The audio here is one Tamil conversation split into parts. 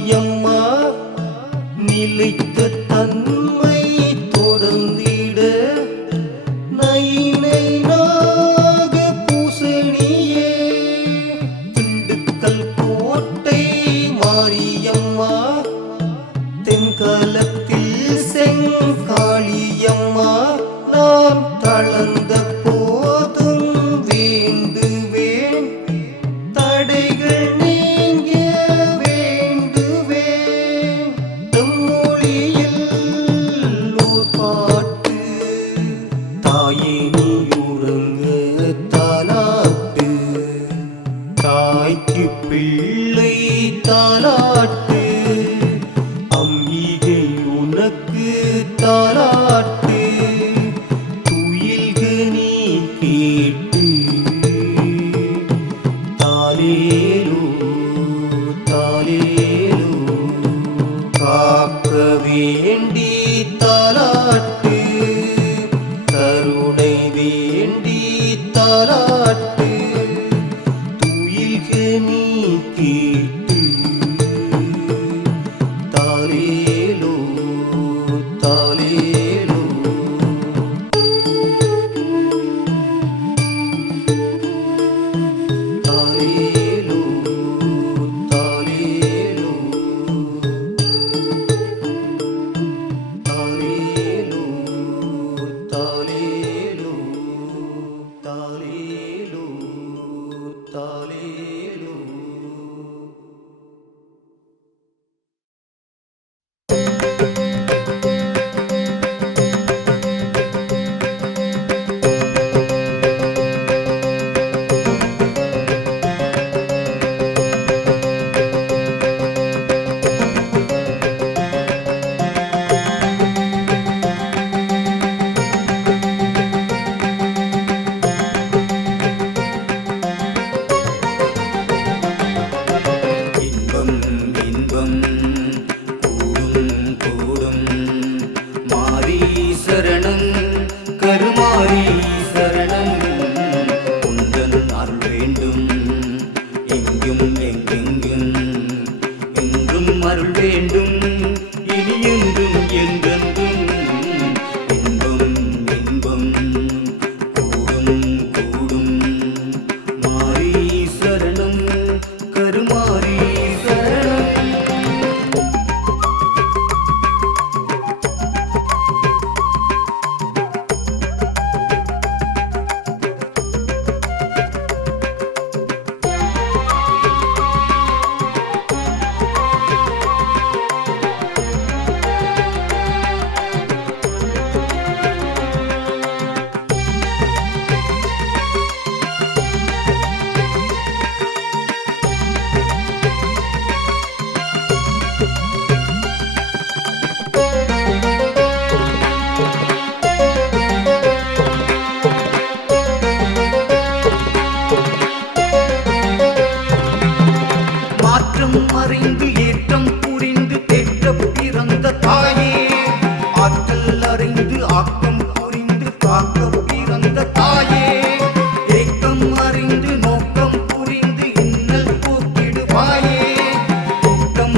millón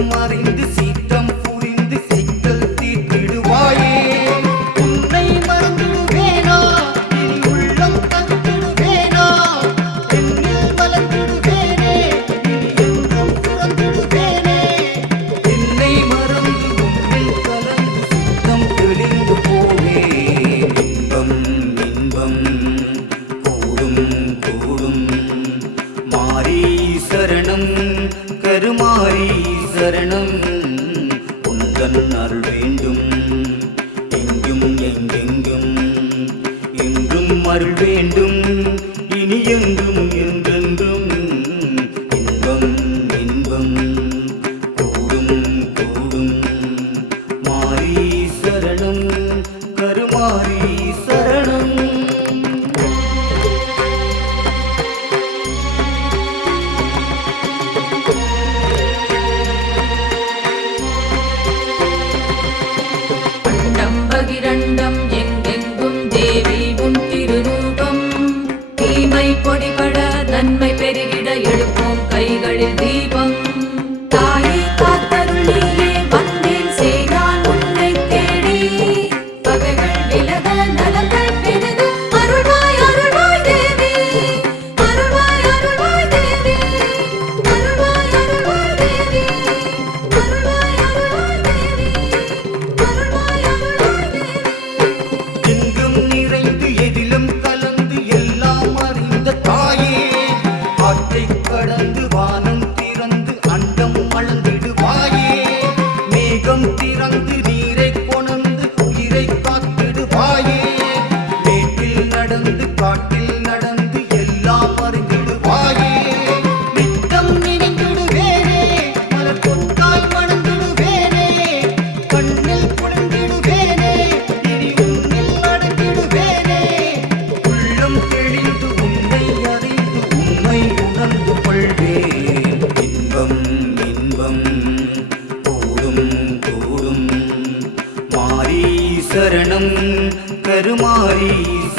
அறிந்து சீற்றம் புரிந்து சிக்கல் தீர்த்திடுவாயே. உன்னை மறந்துடுவேனா? இனி உள்ளம் தந்துடுவேனா? பெண்ணில் வளர்ந்துடுவேனே? இனி என்றும் துறந்துடுவேனே என்னை சரணம். உந்தன் அருள் வேண்டும். எங்கும் எங்கெங்கும். என்றும் அருள் வேண்டும்.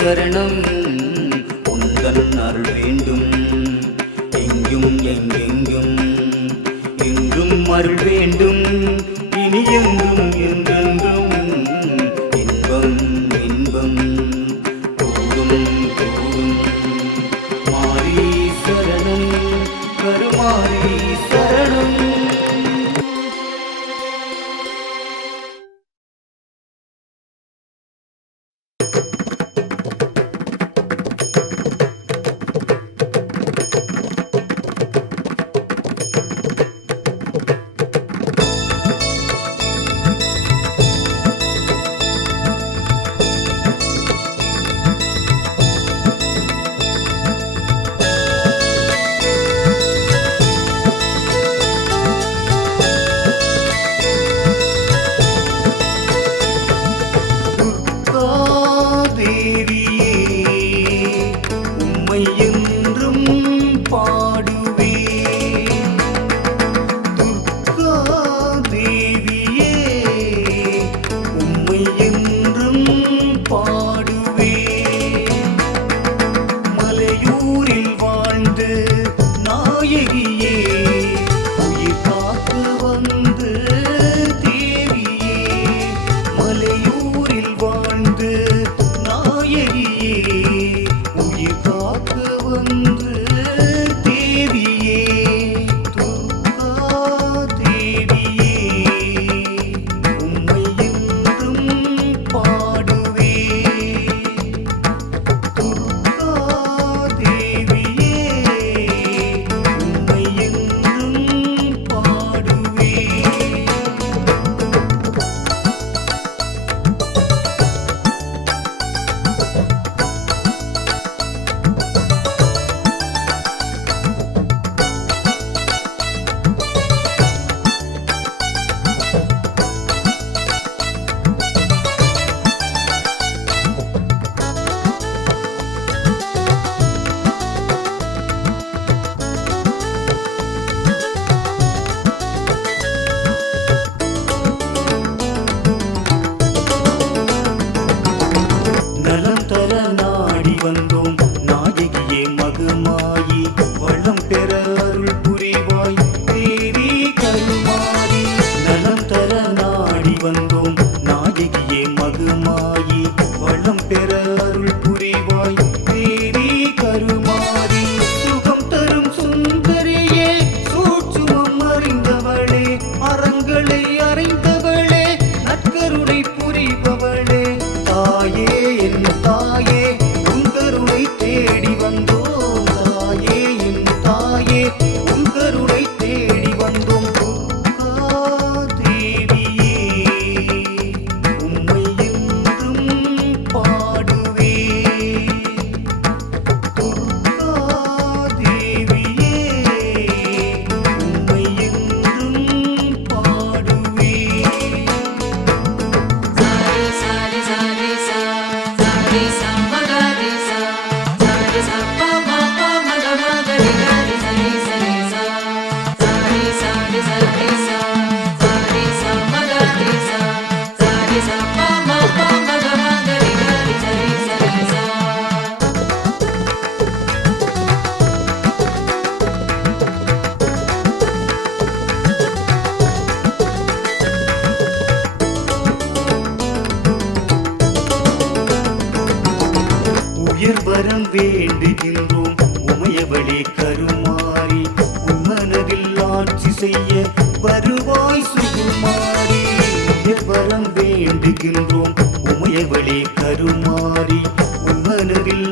சரணம் உந்தன் அருள் வேண்டும். எங்கும் எங்கெங்கும் எங்கும் அருள் வேண்டும். இனி எங்கும் இன்பம் இன்பம் போதும் போதும் மாறி சரணம் கருமாறி சரணம்.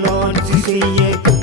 want to see it.